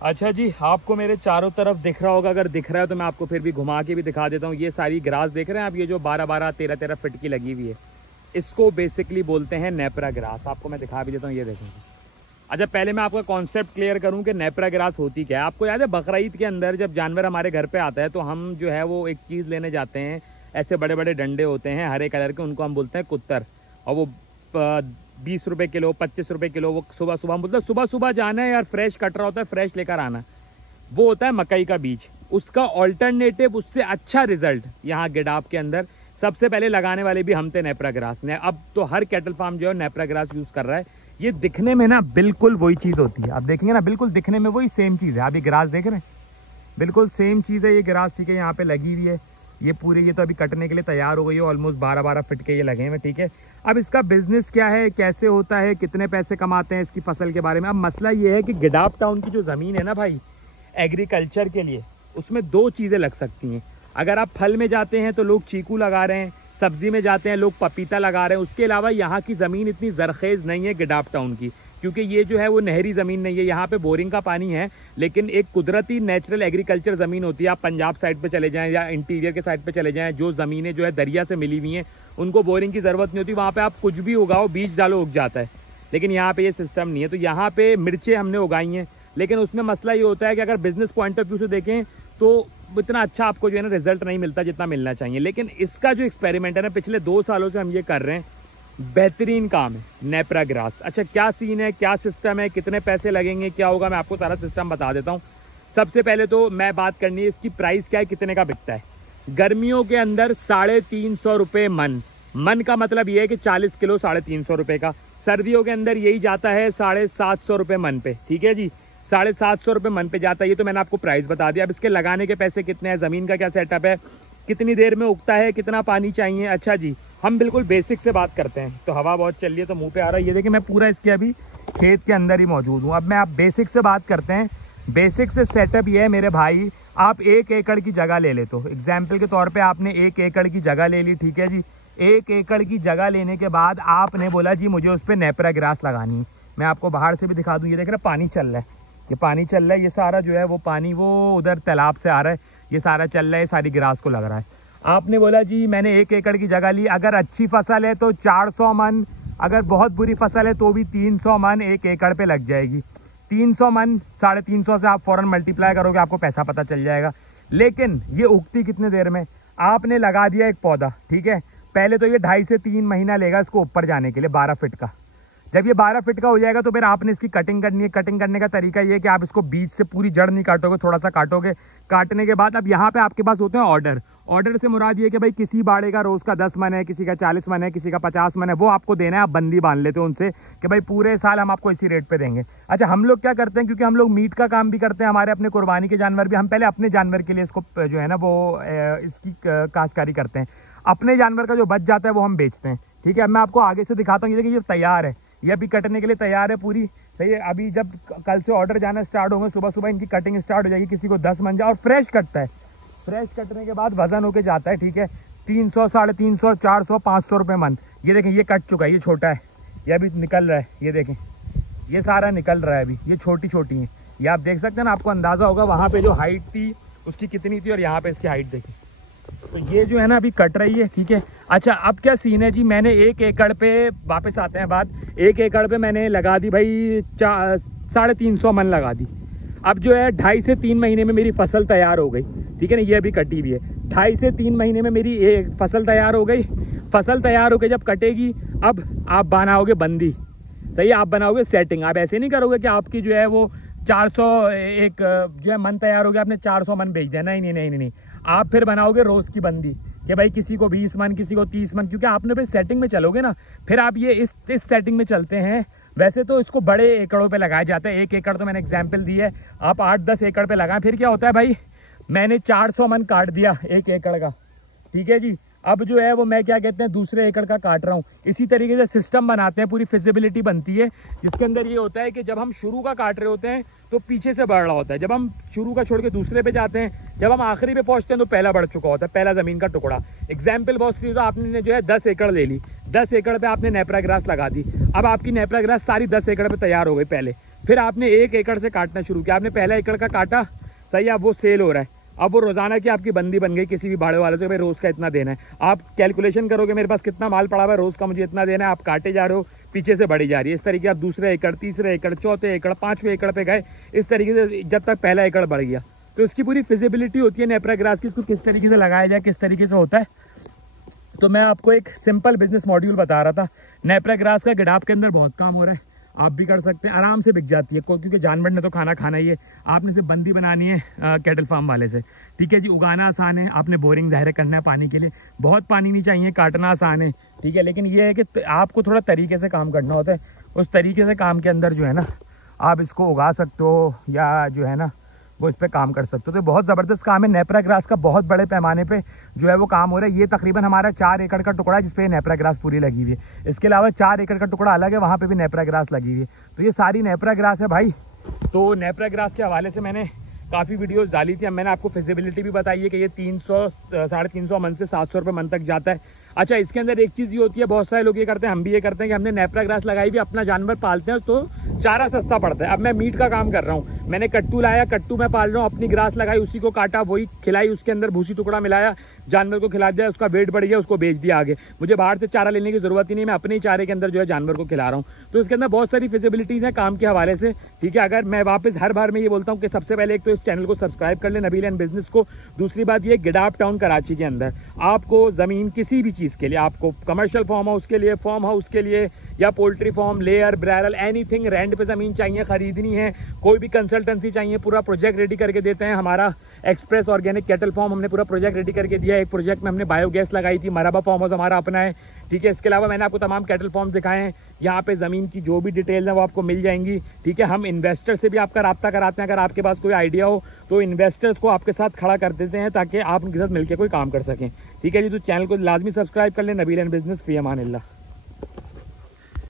अच्छा जी, आपको मेरे चारों तरफ दिख रहा होगा, अगर दिख रहा है तो मैं आपको फिर भी घुमा के भी दिखा देता हूँ। ये सारी ग्रास देख रहे हैं आप, ये जो 12-12, 13-13 फीट की लगी हुई है, इसको बेसिकली बोलते हैं नेपरा ग्रास। आपको मैं दिखा भी देता हूँ, ये देखेंगे। अच्छा, पहले मैं आपका कॉन्सेप्ट क्लियर करूँ कि नेपरा ग्रास होती क्या है। आपको याद है बकरा ईद के अंदर जब जानवर हमारे घर पे आता है तो हम जो है वो एक चीज़ लेने जाते हैं, ऐसे बड़े बड़े डंडे होते हैं हरे कलर के, उनको हम बोलते हैं कुत्तर। और वो 20 रुपये किलो, 25 रुपये किलो, वो सुबह सुबह मतलब सुबह सुबह जाना है यार, फ्रेश कट रहा होता है, फ्रेश लेकर आना। वो होता है मकई का बीज, उसका ऑल्टरनेटिव, उससे अच्छा रिजल्ट यहाँ गिडाप के अंदर सबसे पहले लगाने वाले भी हम थे, नेपरा ग्रास ने। अब तो हर कैटल फार्म जो है नेपरा ग्रास यूज़ कर रहा है। ये दिखने में ना बिल्कुल वही चीज़ होती है, आप देखेंगे ना, बिल्कुल दिखने में वही सेम चीज़ है। आप ये ग्रास देख रहे हैं, बिल्कुल सेम चीज़ है ये ग्रास, ठीक है। यहाँ पे लगी हुई है ये पूरी, ये तो अभी कटने के लिए तैयार हो गई है। ऑलमोस्ट 12-12 फीट के ये लगे हैं, ठीक है। अब इसका बिजनेस क्या है, कैसे होता है, कितने पैसे कमाते हैं इसकी फसल के बारे में। अब मसला ये है कि गिडाप टाउन की जो ज़मीन है ना भाई, एग्रीकल्चर के लिए, उसमें दो चीज़ें लग सकती हैं। अगर आप फल में जाते हैं तो लोग चीकू लगा रहे हैं, सब्जी में जाते हैं लोग पपीता लगा रहे हैं। उसके अलावा यहाँ की ज़मीन इतनी जरखेज़ नहीं है गिडाप टाउन की, क्योंकि ये जो है वो नहरी ज़मीन नहीं है। यहाँ पे बोरिंग का पानी है, लेकिन एक कुदरती नेचुरल एग्रीकल्चर ज़मीन होती है। आप पंजाब साइड पे चले जाएं या इंटीरियर के साइड पे चले जाएं, जो ज़मीनें जो है दरिया से मिली हुई हैं, उनको बोरिंग की ज़रूरत नहीं होती। वहाँ पे आप कुछ भी उगाओ, बीज डालो, उग जाता है। लेकिन यहाँ पे ये सिस्टम नहीं है। तो यहाँ पे मिर्चें हमने उगाई हैं, लेकिन उसमें मसला ये होता है कि अगर बिजनेस पॉइंट ऑफ व्यू से देखें तो इतना अच्छा आपको जो है ना रिजल्ट नहीं मिलता जितना मिलना चाहिए। लेकिन इसका जो एक्सपेरिमेंट है ना, पिछले 2 सालों से हम ये कर रहे हैं, बेहतरीन काम है नेपरा ग्रास। अच्छा, क्या सीन है, क्या सिस्टम है, कितने पैसे लगेंगे, क्या होगा, मैं आपको सारा सिस्टम बता देता हूँ। सबसे पहले तो मैं बात करनी है इसकी प्राइस क्या है, कितने का बिकता है। गर्मियों के अंदर 350 रुपये मन, मन का मतलब ये है कि 40 किलो 350 रुपये का। सर्दियों के अंदर यही जाता है 750 रुपये मन पे, ठीक है जी, 750 रुपये मन पे जाता है। ये तो मैंने आपको प्राइस बता दिया। अब इसके लगाने के पैसे कितने हैं, ज़मीन का क्या सेटअप है, कितनी देर में उगता है, कितना पानी चाहिए। अच्छा जी, हम बिल्कुल बेसिक से बात करते हैं। तो हवा बहुत चल रही है तो मुंह पे आ रहा है, ये देखिए मैं पूरा इसके अभी खेत के अंदर ही मौजूद हूँ। अब मैं आप बेसिक से बात करते हैं। बेसिक से सेटअप ये है मेरे भाई, आप 1 एकड़ की जगह ले ले, तो एग्जाम्पल के तौर पर आपने 1 एकड़ की जगह ले ली, ठीक है जी। 1 एकड़ की जगह लेने के बाद आपने बोला जी मुझे उस पर नेपरा ग्रास लगानी है। मैं आपको बाहर से भी दिखा दूँ, ये देख रहे पानी चल रहा है, ये पानी चल रहा है, ये सारा जो है वो पानी वो उधर तालाब से आ रहा है, ये सारा चल रहा है, सारी ग्रास को लग रहा है। आपने बोला जी मैंने 1 एकड़ की जगह ली, अगर अच्छी फसल है तो 400 मन, अगर बहुत बुरी फसल है तो भी 300 मन 1 एकड़ पे लग जाएगी। 300 मन 350 से आप फ़ौरन मल्टीप्लाई करोगे, आपको पैसा पता चल जाएगा। लेकिन ये उगती कितने देर में, आपने लगा दिया एक पौधा, ठीक है, पहले तो ये 2.5 से 3 महीना लेगा इसको ऊपर जाने के लिए 12 फीट का। जब ये 12 फीट का हो जाएगा तो फिर आपने इसकी कटिंग करनी है। कटिंग करने का तरीका ये है कि आप इसको बीच से पूरी जड़ नहीं काटोगे, थोड़ा सा काटोगे। काटने के बाद अब यहाँ पे आपके पास होते हैं ऑर्डर। ऑर्डर से मुराद ये कि भाई किसी बाड़े का रोज़ का 10 मन है, किसी का 40 मन है, किसी का 50 मन है, वो आपको देना है। आप बंदी बांध लेते हो उनसे कि भाई पूरे साल हम आपको इसी रेट पे देंगे। अच्छा, हम लोग क्या करते हैं, क्योंकि हम लोग मीट का काम भी करते हैं, हमारे अपने कुर्बानी के जानवर भी, हम पहले अपने जानवर के लिए इसको जो है ना वो इसकी काश्तकारी करते हैं। अपने जानवर का जो बच जाता है वो हम बेचते हैं, ठीक है। अब मैं आपको आगे से दिखाता हूँ। ये देखिए ये तैयार है, ये अभी कटने के लिए तैयार है पूरी, सही है। अभी जब कल से ऑर्डर जाना स्टार्ट होंगे, सुबह सुबह इनकी कटिंग स्टार्ट हो जाएगी। किसी को 10 मन जा, और फ्रेश कटता है, फ्रेश कटने के बाद वजन होके जाता है, ठीक है। 300, 350, 400, 500 रुपये मन। ये देखें ये कट चुका है, ये छोटा है, ये अभी निकल रहा है, ये देखें ये सारा निकल रहा है अभी, ये छोटी छोटी है। ये आप देख सकते हैं ना, आपको अंदाज़ा होगा वहाँ पे जो हाइट थी उसकी कितनी थी, और यहाँ पे इसकी हाइट देखिए। तो ये जो है ना अभी कट रही है, ठीक है। अच्छा, अब क्या सीन है जी, मैंने 1 एकड़ पे, वापस आते हैं बात, 1 एकड़ पे मैंने लगा दी भाई 350 मन लगा दी। अब जो है 2.5 से 3 महीने में मेरी फसल तैयार हो गई, ठीक है ना। ये अभी कटी हुई है, 2.5 से 3 महीने में मेरी एक फसल तैयार हो गई। फसल तैयार होकर जब कटेगी, अब आप बनाओगे बंदी, सही है, आप बनाओगे सेटिंग। आप ऐसे नहीं करोगे कि आपकी जो है वो 400 एक जो है मन तैयार हो गया, आपने 400 मन बेच दिया, नहीं नहीं नहीं नहीं। आप फिर बनाओगे रोज़ की बंदी कि भाई किसी को 20 मन, किसी को 30 मन, क्योंकि आपने फिर सेटिंग में चलोगे ना। फिर आप ये इस सेटिंग में चलते हैं। वैसे तो इसको बड़े एकड़ों पे लगाया जाता है, 1 एकड़ तो मैंने एग्जाम्पल दी है, आप 8-10 एकड़ पे लगाएं। फिर क्या होता है भाई, मैंने 400 मन काट दिया 1 एकड़ का, ठीक है जी। अब जो है वो मैं क्या कहते हैं दूसरे एकड़ का काट रहा हूँ। इसी तरीके से सिस्टम बनाते हैं, पूरी फिजिबिलिटी बनती है, जिसके अंदर ये होता है कि जब हम शुरू का काट रहे होते हैं तो पीछे से बढ़ रहा होता है, जब हम शुरू का छोड़ के दूसरे पे जाते हैं, जब हम आखिरी पे पहुंचते हैं तो पहला बढ़ चुका होता है, पहला ज़मीन का टुकड़ा। एग्जाम्पल बहुत सी, तो आपने जो है 10 एकड़ ले ली, 10 एकड़ पे आपने नेपरा ग्रास लगा दी। अब आपकी नेपरा ग्रास सारी 10 एकड़ पे तैयार हो गई पहले। फिर आपने 1 एकड़ से काटना शुरू किया, आपने पहला एकड़ का काटा, सही है, अब वो सेल हो रहा है, अब वो रोजाना की आपकी बंदी बन गई किसी भी भाड़े वाले से, भाई रोज का इतना देना है। आप कैलकुलेशन करोगे मेरे पास कितना माल पड़ा हुआ है, रोज का मुझे इतना देना है, आप काटे जा रहे हो, पीछे से बढ़ी जा रही है। इस तरीके आप दूसरे एकड़, तीसरे एकड़, चौथे एकड़, 5वें एकड़ पे गए, इस तरीके से जब तक पहला एकड़ बढ़ गया। तो इसकी पूरी फिजिबिलिटी होती है नेपरा ग्रास की, इसको किस तरीके से लगाया जाए, किस तरीके से होता है। तो मैं आपको एक सिंपल बिजनेस मॉड्यूल बता रहा था। नेपरा ग्रास का गिडाप के अंदर बहुत काम हो रहा है, आप भी कर सकते हैं, आराम से बिक जाती है, क्योंकि जानवर ने तो खाना खाना ही है। आपने सिर्फ बंदी बनानी है कैटल फार्म वाले से, ठीक है जी। उगाना आसान है, आपने बोरिंग ज़ाहिर करना है पानी के लिए, बहुत पानी नहीं चाहिए, काटना आसान है, ठीक है। लेकिन ये है कि आपको थोड़ा तरीके से काम करना होता है, उस तरीके से काम के अंदर जो है ना आप इसको उगा सकते हो, या जो है ना वो इस पर काम कर सकते हो। तो बहुत ज़बरदस्त काम है। नेपरा ग्रास का बहुत बड़े पैमाने पे जो है वो काम हो रहा है। ये तकरीबन हमारा 4 एकड़ का टुकड़ा है जिसपे नेपरा ग्रास पूरी लगी हुई है। इसके अलावा 4 एकड़ का टुकड़ा अलग है, वहाँ पे भी नेपरा ग्रास लगी हुई है। तो ये सारी नेपरा ग्रास है भाई। तो नेपरा ग्रास के हवाले से मैंने काफ़ी वीडियोस डाली थी। अब मैंने आपको फिजिबिलिटी भी बताई है कि ये 300 350 मन से 700 रुपये मन तक जाता है। अच्छा, इसके अंदर एक चीज़ ये होती है, बहुत सारे लोग ये करते हैं, हम भी ये करते हैं कि हमने नेपरा ग्रास लगाई भी, अपना जानवर पालते हैं तो चारा सस्ता पड़ता है। अब मैं मीट का काम कर रहा हूँ, मैंने कट्टू लाया, कट्टू में पाल रहा हूँ, अपनी ग्रास लगाई, उसी को काटा, वही खिलाई, उसके अंदर भूसी टुकड़ा मिलाया, जानवर को खिला दिया, उसका वेट बढ़ गया, उसको बेच दिया आगे। मुझे बाहर से चारा लेने की जरूरत ही नहीं, मैं अपने ही चारे के अंदर जो है जानवर को खिला रहा हूँ। तो इसके अंदर बहुत सारी फिजिबिलिटीज़ हैं काम के हवाले से, ठीक है। अगर मैं वापस हर बार में ये बोलता हूँ कि सबसे पहले एक तो इस चैनल को सब्सक्राइब कर ले, नबील एंड बिजनेस को। दूसरी बात ये, गिडाप टाउन कराची के अंदर आपको ज़मीन किसी भी चीज़ के लिए, आपको कमर्शियल फार्म हाउस के लिए, फार्म हाउस के लिए, या poultry farm, layer, broiler, anything, rent पे ज़मीन चाहिए, खरीदनी है, कोई भी कंसल्टेंसी चाहिए, पूरा प्रोजेक्ट रेडी करके देते हैं। हमारा एक्सप्रेस ऑर्गेनिक कैटल फार्म हमने पूरा प्रोजेक्ट रेडी करके दिया है। एक प्रोजेक्ट में हमने बायोगैस लगाई थी, मराबा फार्म हाउस हमारा अपना है, ठीक है। इसके अलावा मैंने आपको तमाम कैटल फार्म दिखाए हैं। यहाँ पे ज़मीन की जो भी डिटेल्स हैं वो आपको मिल जाएंगी, ठीक है। हम इन्वेस्टर से भी आपका रब्ता कराते हैं, अगर आपके पास कोई आइडिया हो तो इन्वेस्टर्स को आपके साथ खड़ा कर देते हैं ताकि आप उनके साथ मिलकर कोई काम कर सकें, ठीक है जी। तो चैनल को लाजमी सब्सक्राइब कर लें। Nabeel and business, fee Aman Allah.